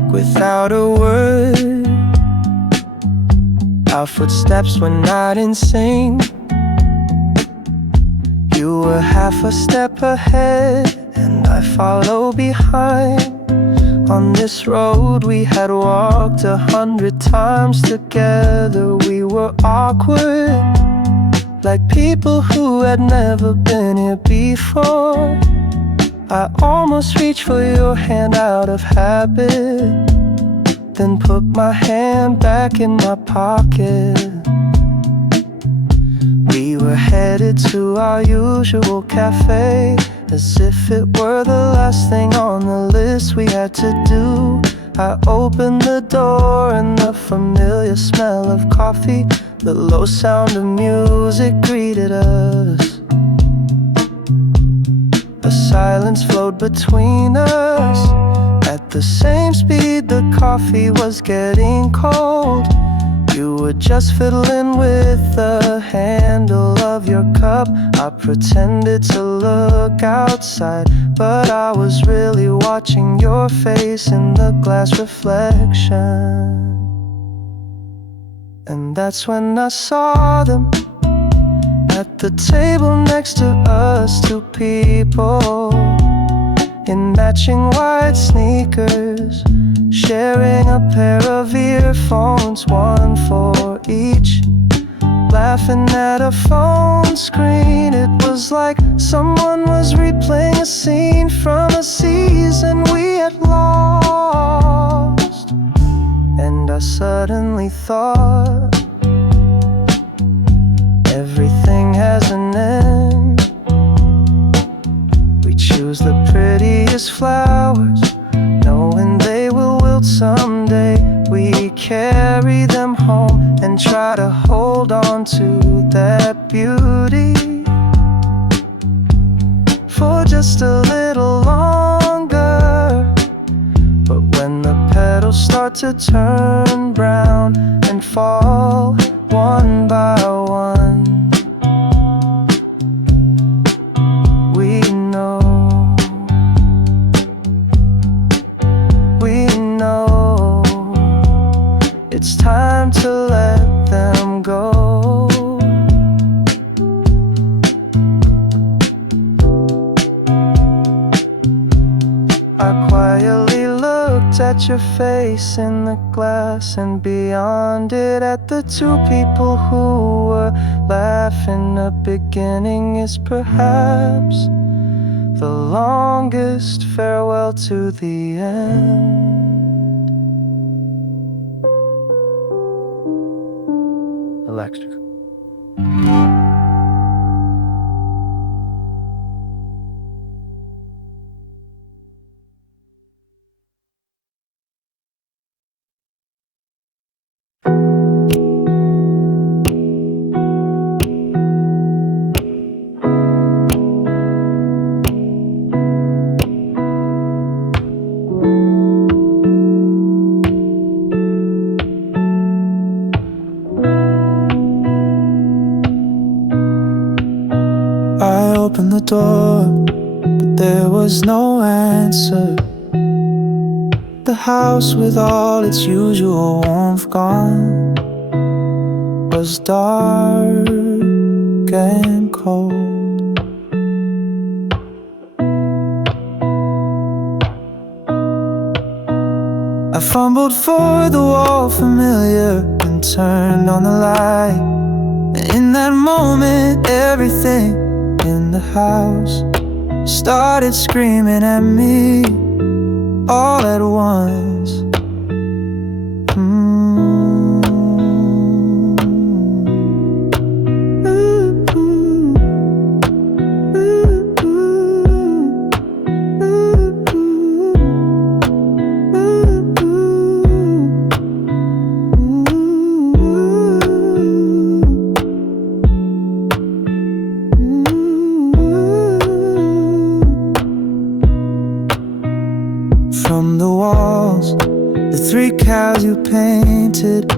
walk without a word. Our footsteps were not in sync. You were half a step ahead and I follow behind. On this road we had walked 100 times together. We were awkward, like people who had never been here before. I almost reached for your hand out of habit, then put my hand back in my pocket. We were headed to our usual cafe, as if it were the last thing on the list we had to do. I opened the door and the familiar smell of coffee, the low sound of music greeted us. A silence flowed between us. At the same speed the coffee was getting cold. You were just fiddling with the handle of your cup. I pretended to look outside, but I was really watching your face in the glass reflection. And that's when I saw them at the table next to us, two people in matching white sneakers, sharing a pair of earphones, one for each, laughing at a phone screen. It was like someone was replaying a scene from a season we had lost. And I suddenly thought, everything has an end. We choose the prettiest flowers, knowing they will wilt someday. We carry them home and try to hold on to that beauty for just a little longer. But when the petals start to turn brown and fall one by one, we know it's time to let them go. I quietly looked at your face in the glass, and beyond it at the two people who were laughing. The beginning is perhaps the longest farewell to the end. Electric. I opened the door, but there was no answer. The house, with all its usual warmth gone, was dark and cold. I fumbled for the wall familiar and turned on the light. And in that moment, everything in the house started screaming at me all at once. From the walls, the three cows you painted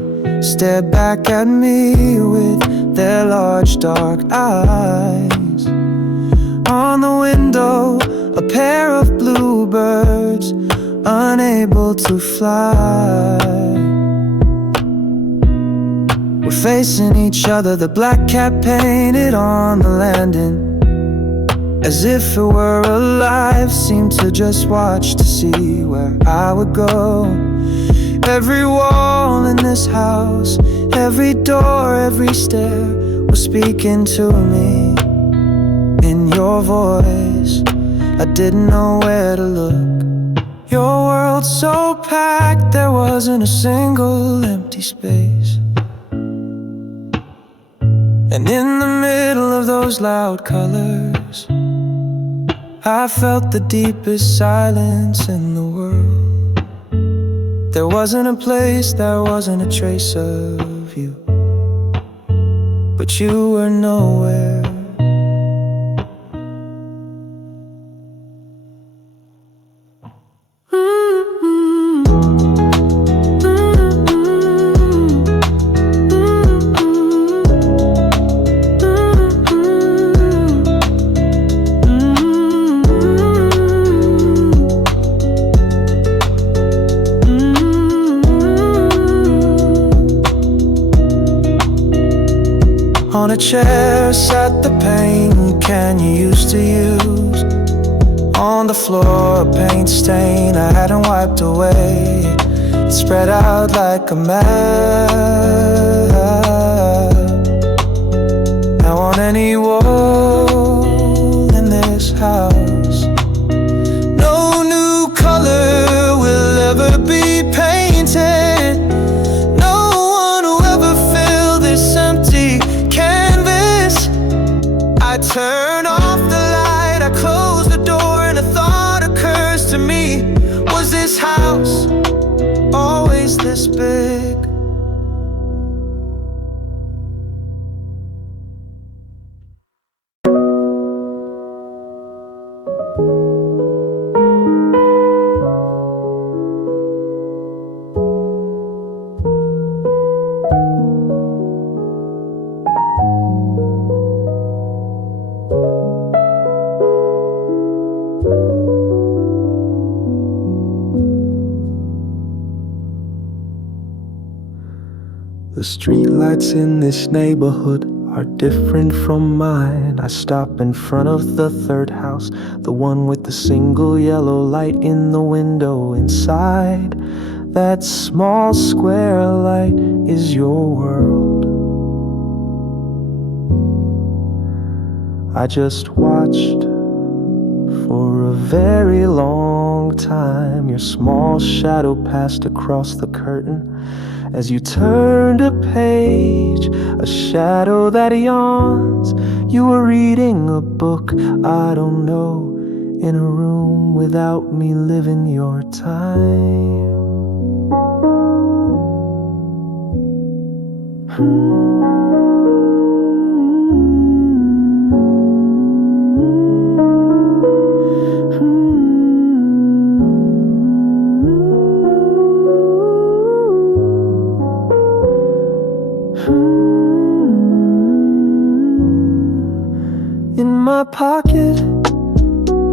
stared back at me with their large dark eyes. On the window, a pair of bluebirds unable to fly. We're facing each other, the black cat painted on the landing, as if it were alive, seemed to just watch to see where I would go. Every wall in this house, every door, every stair was speaking to me in your voice. I didn't know where to look. Your world so packed, there wasn't a single empty space. And in the middle of those loud colors, I felt the deepest silence in the world. There wasn't a place, there wasn't a trace of you, but you were nowhere. On a chair sat the paint can you used to use. On the floor a paint stain I hadn't wiped away. It spread out like a map. Now on any wall in this house, no new color will ever be painted. No one will ever fill this empty canvas. I turn off the light, I close the door, and a thought occurs to me. Was this house always this big? The streetlights in this neighborhood are different from mine. I stop in front of the third house, the one with the single yellow light in the window. Inside that small square light is your world. I just watched for a very long time. Your small shadow passed across the curtain as you turned a page, a shadow that yawns. You were reading a book, I don't know, in a room without me living your time. In my pocket,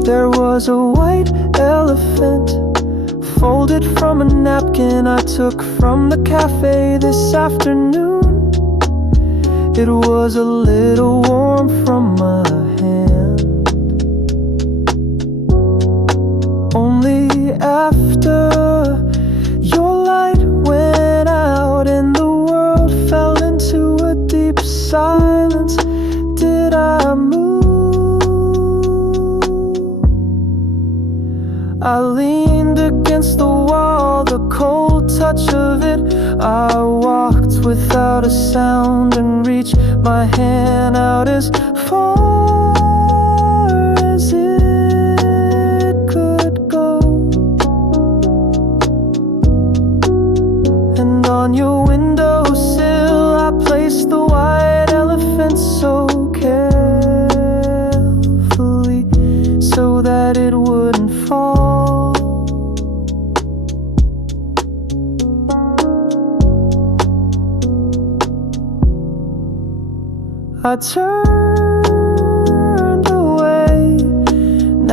there was a white elephant, folded from a napkin I took from the cafe this afternoon. It was a little warm from my hand. Only after your light went out and the world fell into a deep silence did I move. I leaned against the wall, the cold touch of it. I walked without a sound and reached my hand out as far as it could go. And on your windowsill I placed the white elephant so carefully, so that it wouldn't fall. I turned away.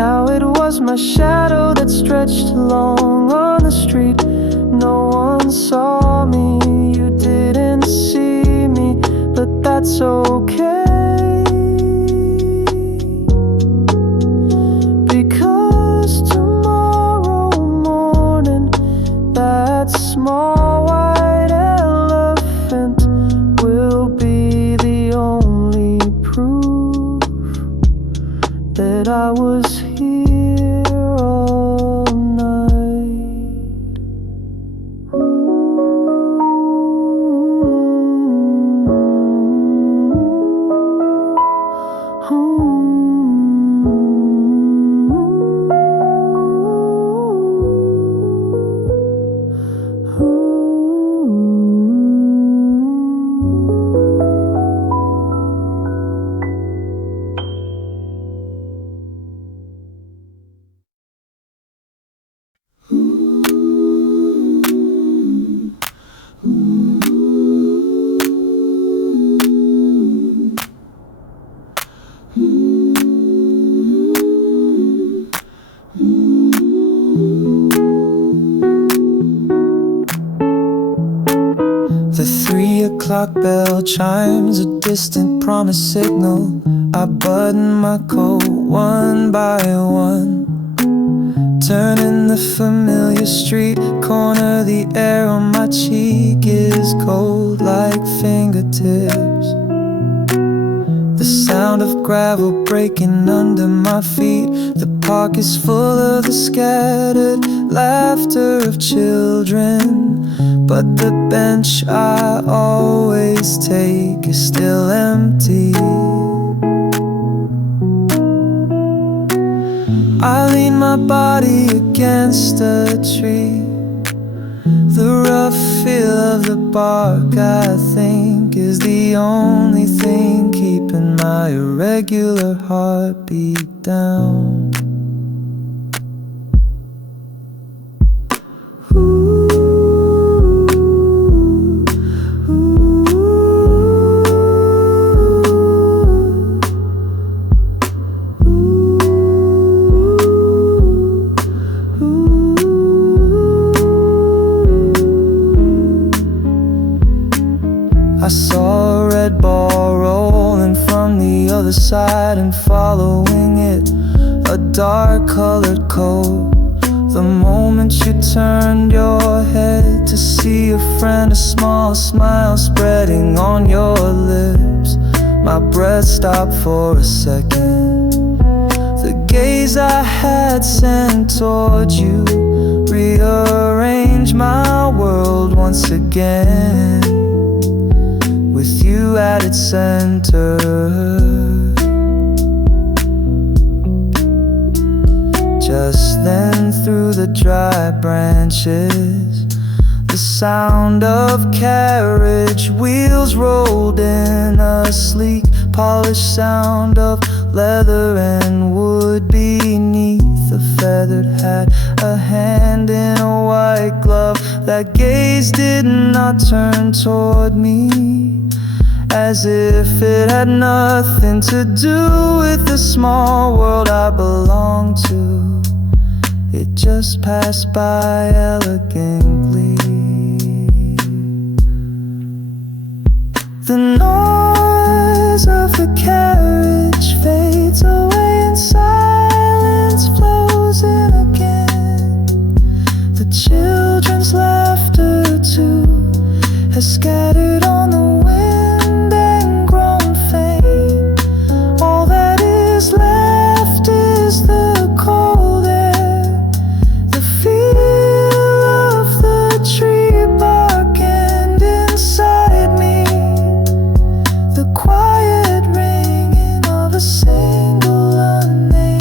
Now it was was my shadow that stretched along on the street. No one saw me, you didn't see me, but that's okay. Because tomorrow morning, that small white elephant will be the only proof that I was here all night. The 3 o'clock bell chimes, a distant promise signal. I button my coat one by one, turning the familiar street corner. The air on my cheek is cold like fingertips. The sound of gravel breaking under my feet. The park is full of the scattered laughter of children, but the bench I always take is still empty. I lean my body against a tree. The rough feel of the bark, I think, is the only thing keeping my irregular heartbeat down. I saw a red ball rolling from the other side, and following it, a dark colored coat. The moment you turned your head to see a friend, a small smile spreading on your lips, my breath stopped for a second. The gaze I had sent toward you rearranged my world once again, with you at its center. Just then, through the dry branches, the sound of carriage wheels rolled in, a sleek, polished sound of leather and wood beneath a feathered hat, a hand in a white glove. That gaze did not turn toward me, as if it had nothing to do with the small world I belong to. It just passed by elegantly. The noise of the carriage fades away and silence flows in again. The children's laughter too has scattered on the wind and grown faint. All that is left is the cold air, the feel of the tree bark, and inside me the quiet ringing of a single unnamed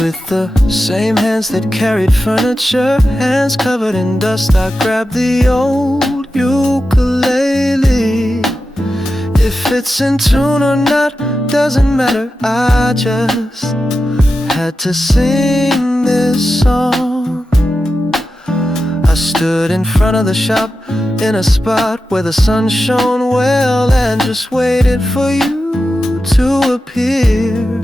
With the same hands that carried furniture, hands covered in dust, I grabbed the old ukulele. If it's in tune or not, doesn't matter, I just had to sing this song. I stood in front of the shop in a spot where the sun shone well, and just waited for you to appear.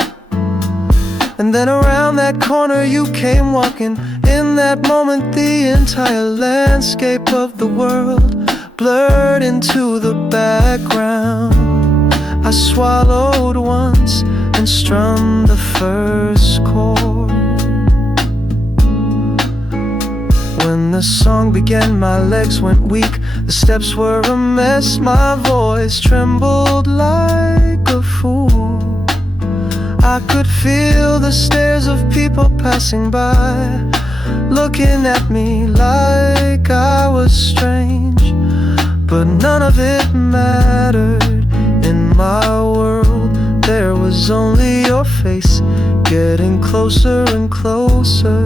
And then around that corner you came walking. In that moment the entire landscape of the world blurred into the background. I swallowed once and strummed the first chord. When the song began, my legs went weak. The steps were a mess, my voice trembled like a fool. I could feel the stares of people passing by, looking at me like I was strange. But none of it mattered. In my world there was only your face, getting closer and closer.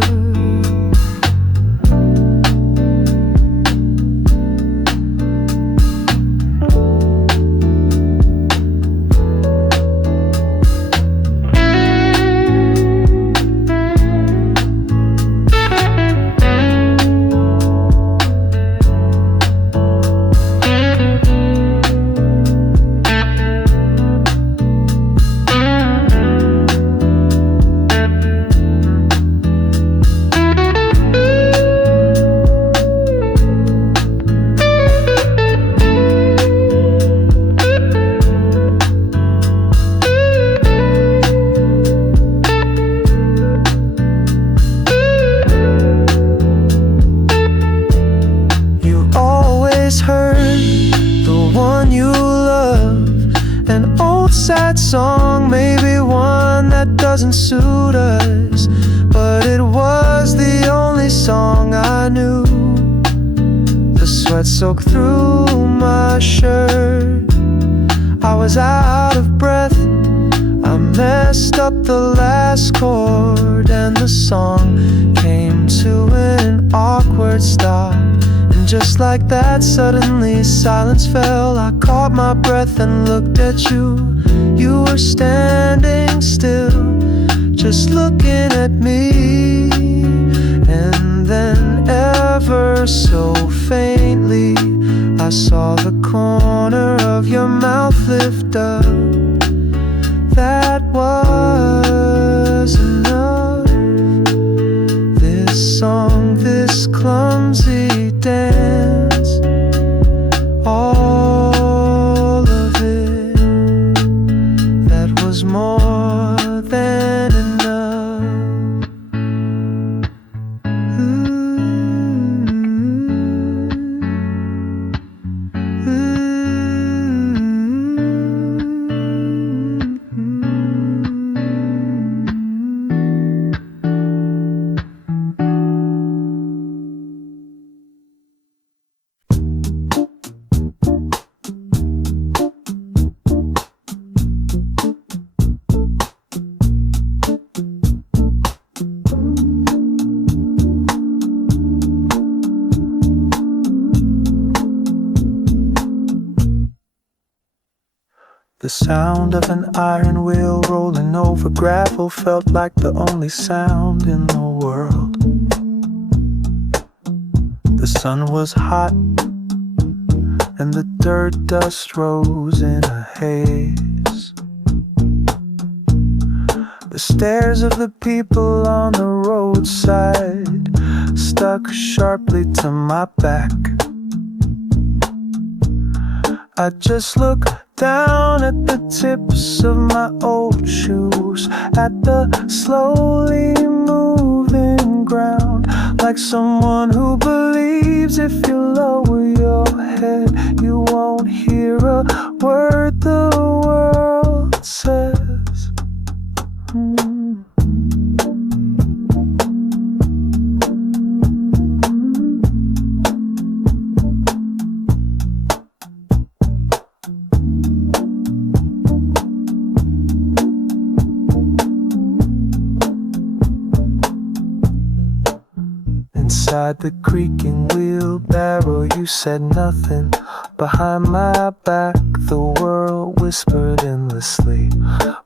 Sad song, maybe one that doesn't suit us, but it was the only song I knew. The sweat soaked through my shirt, I was out of breath. I messed up the last chord, and the song came to an awkward stop. And just like that, suddenly silence fell. I caught my breath and looked at you. You were standing still, just looking at me. And then ever so faintly I saw the corner of your mouth lift up. That was enough. This song, this clumsy dance, all of it, that was more than enough. The sound of an iron wheel rolling over gravel felt like the only sound in the world. The sun was hot and the dirt dust rose in a haze. The stares of the people on the roadside stuck sharply to my back. I just looked down at the tips of my old shoes, at the slowly moving ground, like someone who believes if you lower your head you won't hear a word the world says. inside the creaking wheelbarrow. You said nothing behind my back. The world whispered endlessly,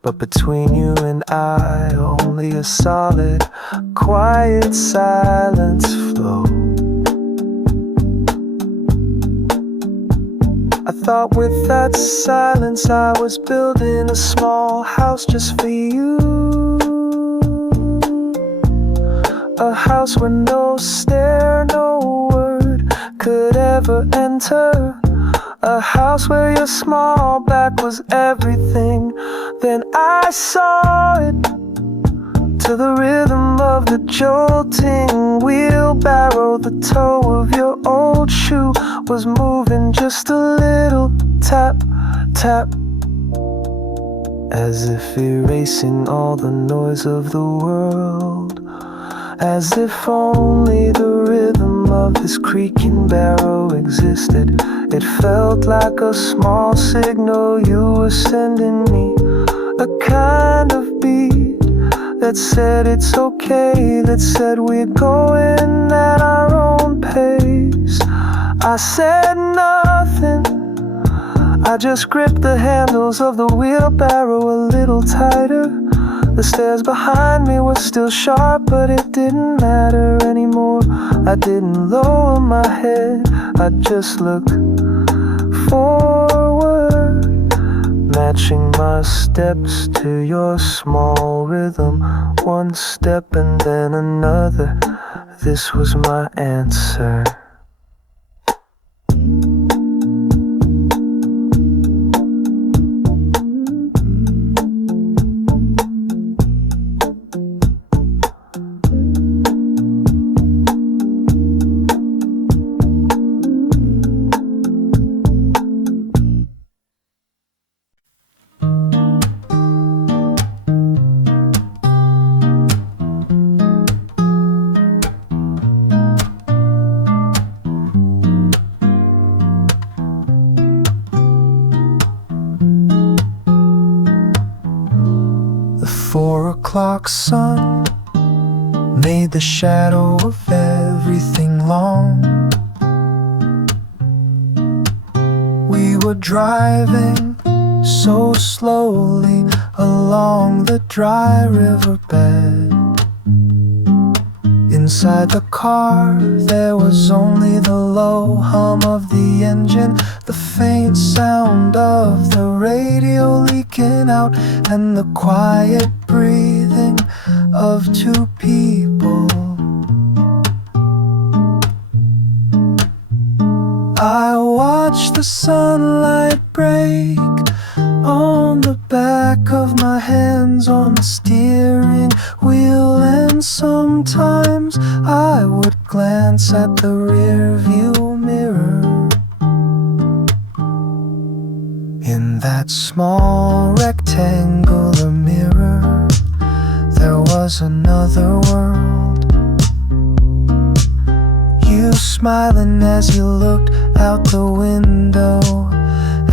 but between you and I, only a solid, quiet silence flowed. I thought with that silence I was building a small house just for you. A house where no stair, no word could ever enter. A house where your small back was everything. Then I saw it, to the rhythm of the jolting wheelbarrow. The toe of your old shoe was moving just a little, tap, tap, as if erasing all the noise of the world. As if only the rhythm of this creaking barrow existed. It felt like a small signal you were sending me, a kind of beat that said it's okay, that said we're going at our own pace. I said nothing, I just gripped the handles of the wheelbarrow a little tighter. The stairs behind me were still sharp, but it didn't matter anymore. I didn't lower my head, I just looked forward, matching my steps to your small rhythm. One step and then another, this was my answer. The 4 o'clock sun made the shadow of everything long. We were driving so slowly along the dry riverbed. Inside the car there was only the low hum of the engine, the faint sound of the radio leaking out, and the quiet breathing of 2 people. I watched the sunlight break on the back of my hands on the steering wheel, and sometimes I would glance at the rearview mirror. In that small rectangular mirror, there was another world. You smiling as you looked out the window,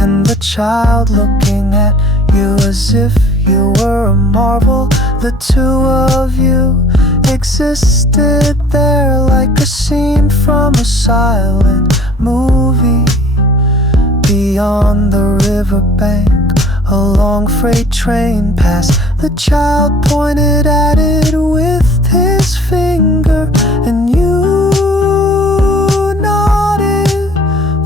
and the child looking at you as if you were a marvel. The 2 of you existed there like a scene from a silent movie. Beyond the riverbank, a long freight train passed. The child pointed at it with his finger, and you nodded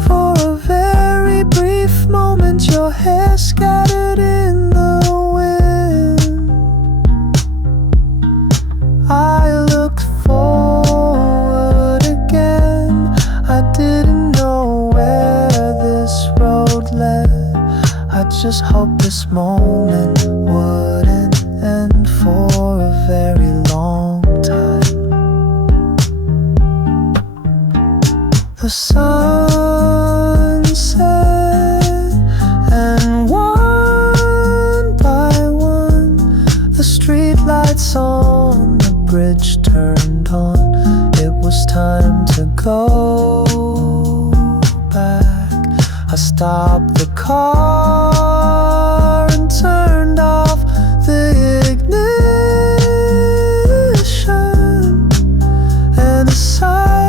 for a very brief moment, your hair scattered in the wind. I looked forward again, I didn't know where this road led. I just hoped this moment wouldn't end for a very long time. The sun set, and one by one the street lights on the bridge turned on. It was time to go back. I stopped the car and turned off the ignition, and the silence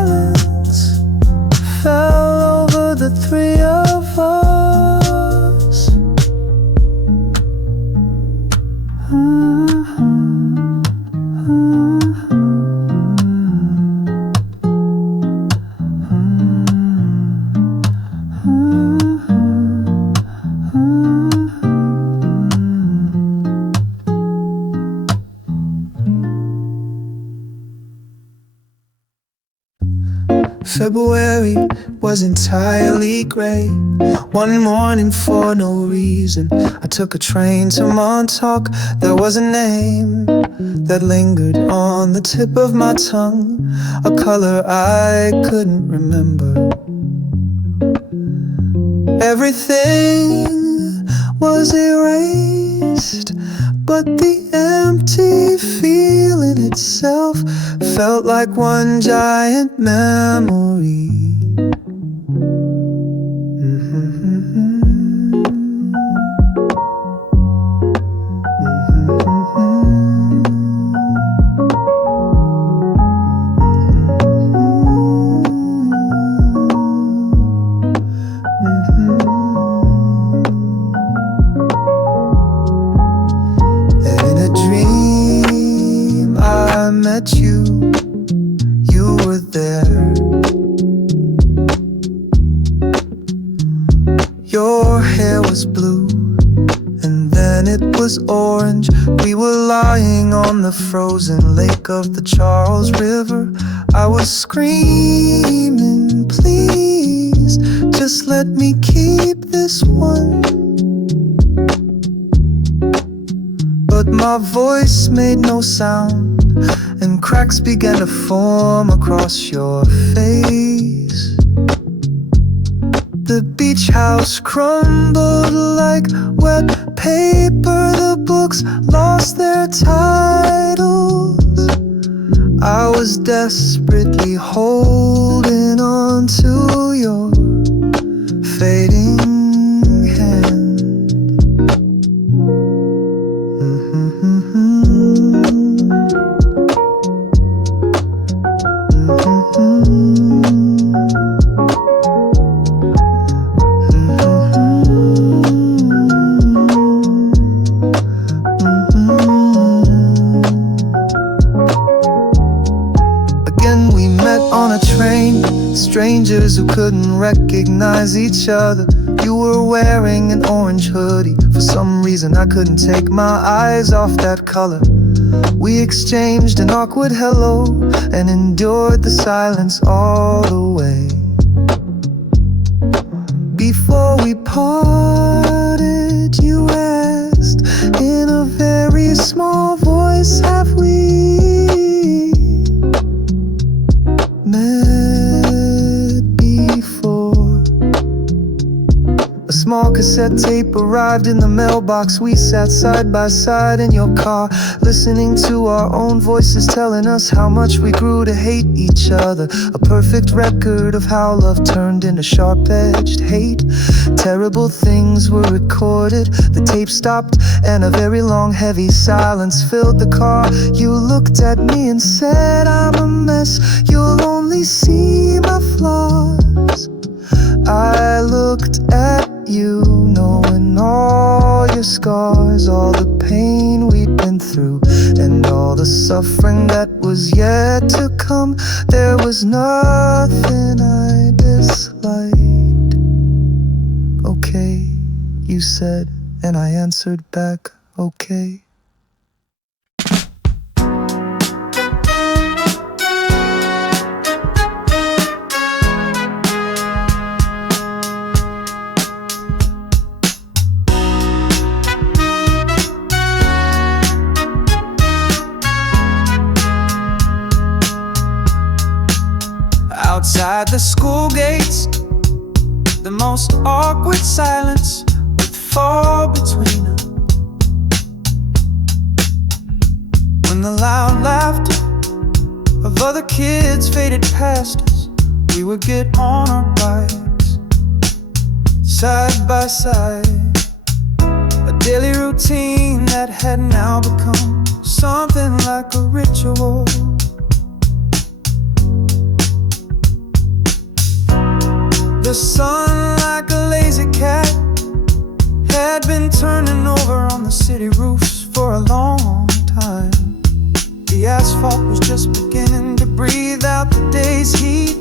February was entirely gray. One morning for no reason I took a train to Montauk. There was a name that lingered on the tip of my tongue, a color I couldn't remember. Everything was erased, but the empty feeling itself felt like one giant memory. You were there. Your hair was blue, and then it was orange. We were lying on the frozen lake of the Charles River. I was screaming, please, just let me keep this one. But my voice made no sound, and cracks began to form across your face. The beach house crumbled like wet paper. The books lost their titles. I was desperately holding on to your fading hand. Strangers who couldn't recognize each other. You were wearing an orange hoodie. For some reason I couldn't take my eyes off that color. We exchanged an awkward hello and endured the silence all the way. Before we parted, you asked in a very small voice, have we met before? A small cassette tape arrived in the mailbox. We sat side by side in your car, listening to our own voices telling us how much we grew to hate each other. A perfect record of how love turned into sharp-edged hate. Terrible things were recorded. The tape stopped and a very long heavy silence filled the car. You looked at me and said, I'm a mess, you'll only see my flaws. I looked at you, knowing all your scars, all the pain we'd been through, and all the suffering that was yet to come. There was nothing I disliked. Okay, you said, and I answered back, okay. Outside the school gates, the most awkward silence would fall between us. When the loud laughter of other kids faded past us, we would get on our bikes, side by side. A daily routine that had now become something like a ritual. The sun, like a lazy cat, had been turning over on the city roofs for a long time. The asphalt was just beginning to breathe out the day's heat.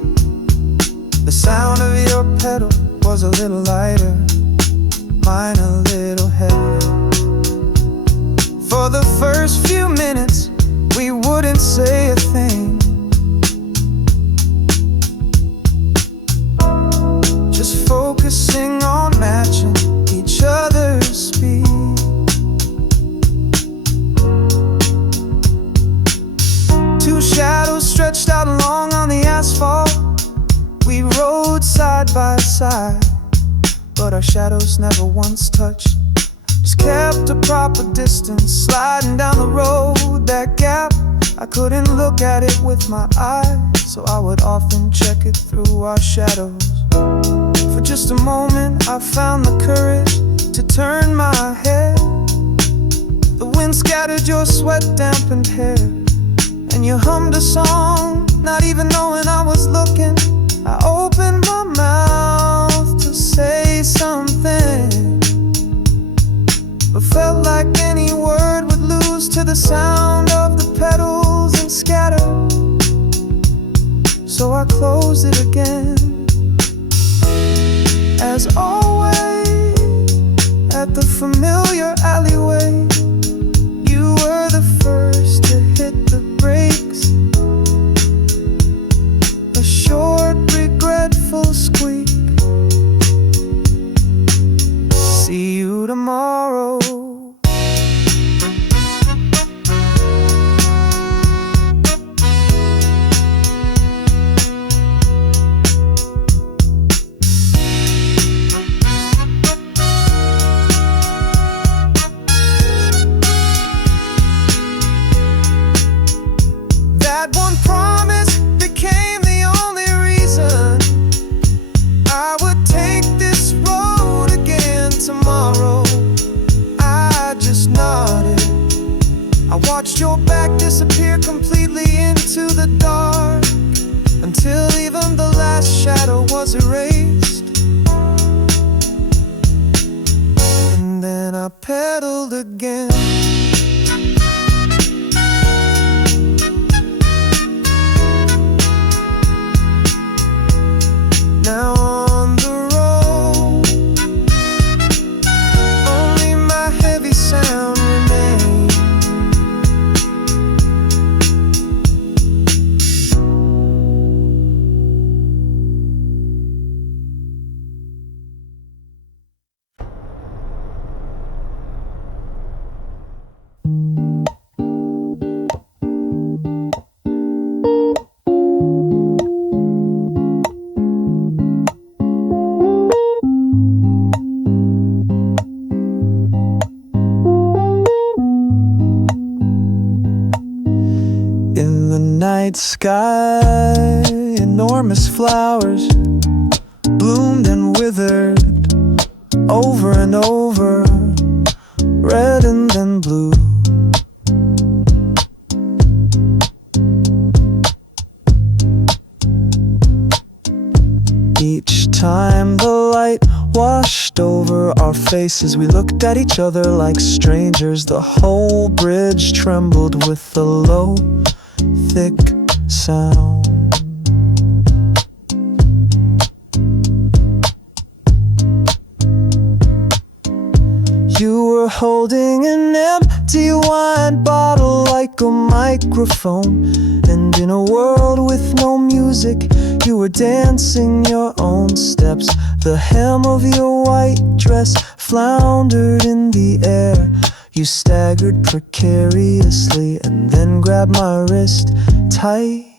The sound of your pedal was a little lighter, mine a little heavier. For the first few minutes, we wouldn't say a thing. side by side, but our shadows never once touched. Just kept a proper distance, sliding down the road. That gap, I couldn't look at it with my eyes, so I would often check it through our shadows. For just a moment I found the courage to turn my head. The wind scattered your sweat-dampened hair, and you hummed a song, not even knowing I was looking. I opened my mouth to say something, but felt like any word would lose to the sound of the petals and scatter. So I closed it again. As always, at the familiar alleyway, you were the first to hit the brakes. A short, regretful squeak. See you tomorrow. That one promise became the only reason I would take this road again tomorrow. I just nodded. I watched your back disappear completely into the dark, until even the last shadow was erased. And then I pedaled again. Now on the road, only my heavy sound remains. In the night sky, enormous flowers bloomed and withered over and over, red and then blue. Each time the light washed over our faces, we looked at each other like strangers. The whole bridge trembled with a low, thick sound. You were holding an empty wine bottle like a microphone, and in a world with no music, you were dancing your own steps. The hem of your white dress floundered in the air. You staggered precariously and then grabbed my wrist tight.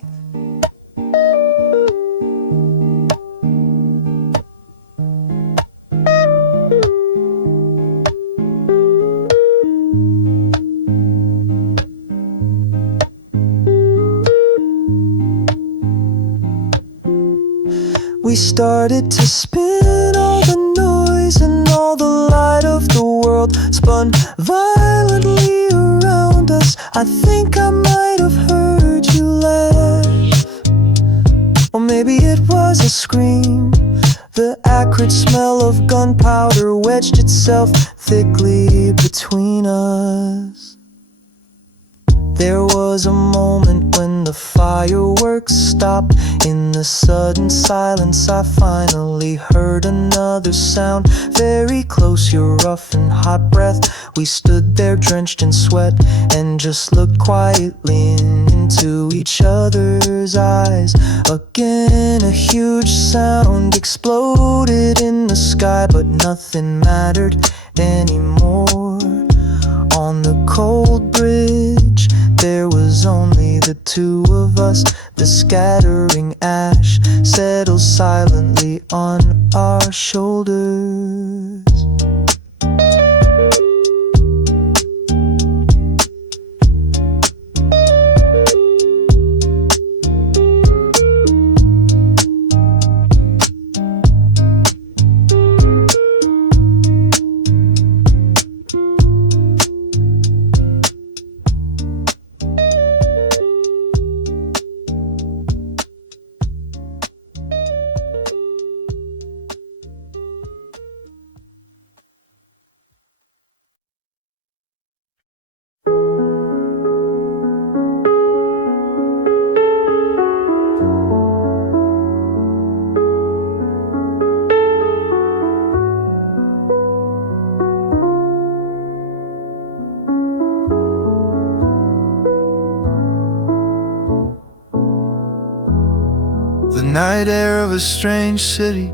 We started to spin, all the noise and all the light of the world spun violently around us. I think I might have heard you laugh, or maybe it was a scream. The acrid smell of gunpowder wedged itself thickly between us. There was a moment when the fireworks stopped. In the sudden silence I finally heard another sound, very close, your rough and hot breath. We stood there drenched in sweat and just looked quietly into each other's eyes. Again a huge sound exploded in the sky, but nothing mattered anymore. On the cold bridge there was was only the two of us. The scattering ash settles silently on our shoulders. The night air of a strange city,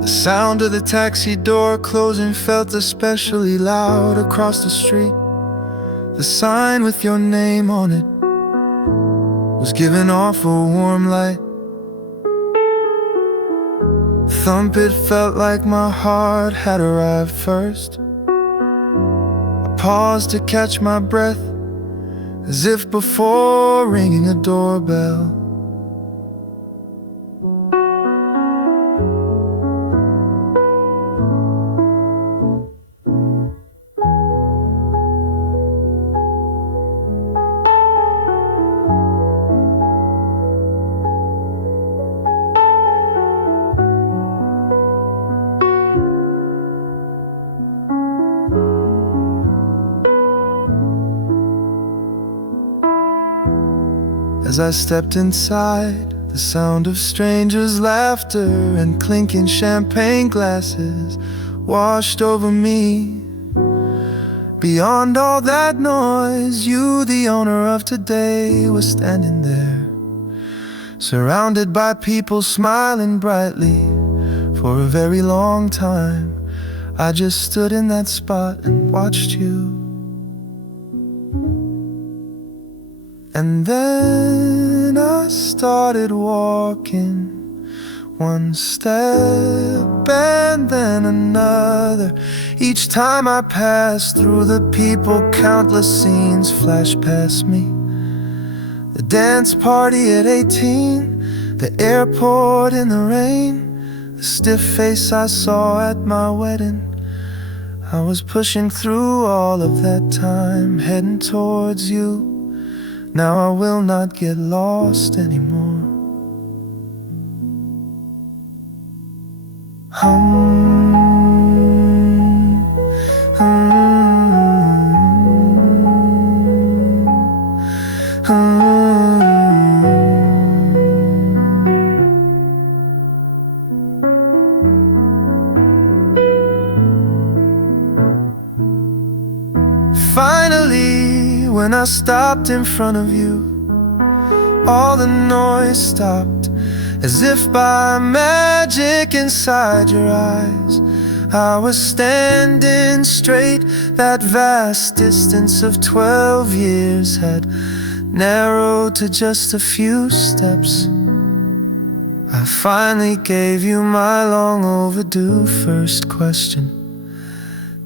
the sound of the taxi door closing felt especially loud across the street. The sign with your name on it was giving off a warm light. Thump, it felt like my heart had arrived first. I paused to catch my breath, as if before ringing a doorbell. As I stepped inside, the sound of strangers' laughter and clinking champagne glasses washed over me. Beyond all that noise, you, the owner of today, was standing there, surrounded by people smiling brightly. For a very long time, I just stood in that spot and watched you. And then I started walking, one step and then another. Each time I passed through the people, countless scenes flashed past me. The dance party at 18, the airport in the rain, the stiff face I saw at my wedding. I was pushing through all of that time, heading towards you. Now I will not get lost anymore. Finally, when I stopped in front of you, all the noise stopped, as if by magic inside your eyes. I was standing straight, that vast distance of 12 years had narrowed to just a few steps. I finally gave you my long overdue first question.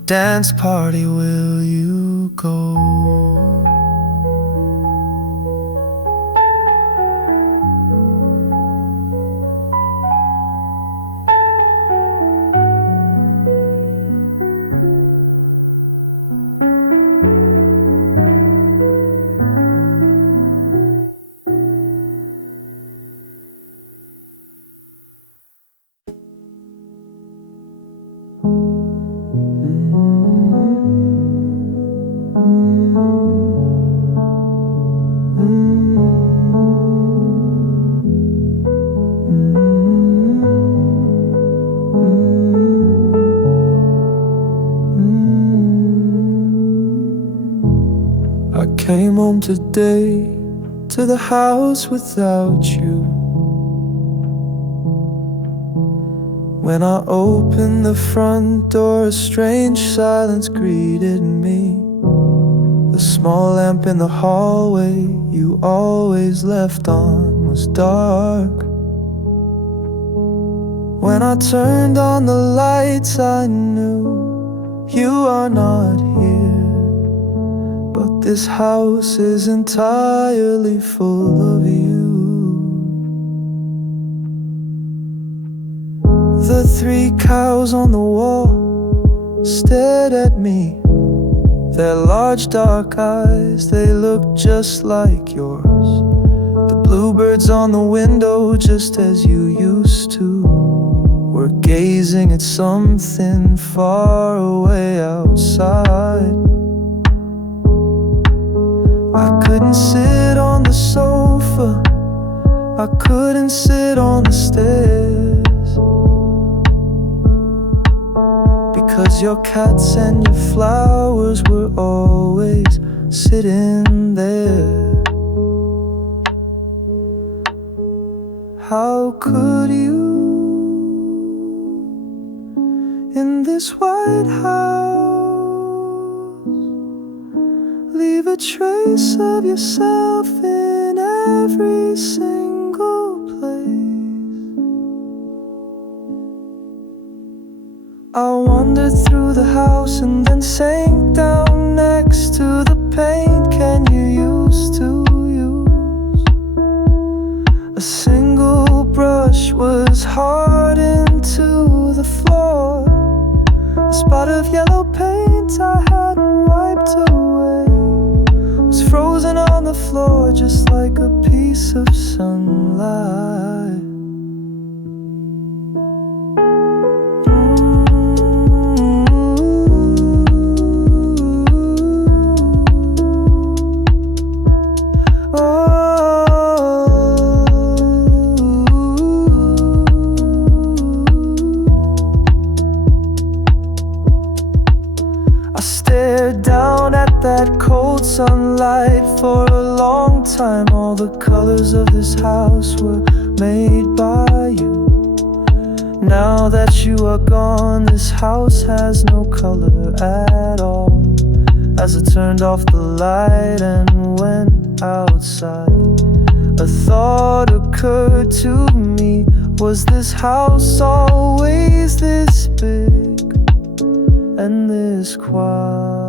Dance party, will you go? I came home today to the house without you. When I opened the front door, a strange silence greeted me. The small lamp in the hallway you always left on was dark. When I turned on the lights, I knew you are not here. But this house is entirely full of you. The 3 cows on the wall stared at me. Their large dark eyes, they looked just like yours. The bluebirds on the window, just as you used to, were gazing at something far away outside. I couldn't sit on the sofa, I couldn't sit on the stairs, because your cats and your flowers were always sitting there. How could you, in this white house, leave a trace of yourself in every single place? I wandered through the house and then sank down next to the paint can you used to use. A single brush was hardened to the floor. A spot of yellow paint I hadn't wiped away was frozen on the floor just like a piece of sunlight. Down at that cold sunlight for a long time. All the colors of this house were made by you. Now that you are gone, this house has no color at all. As I turned off the light and went outside, a thought occurred to me. Was this house always this big and this quiet?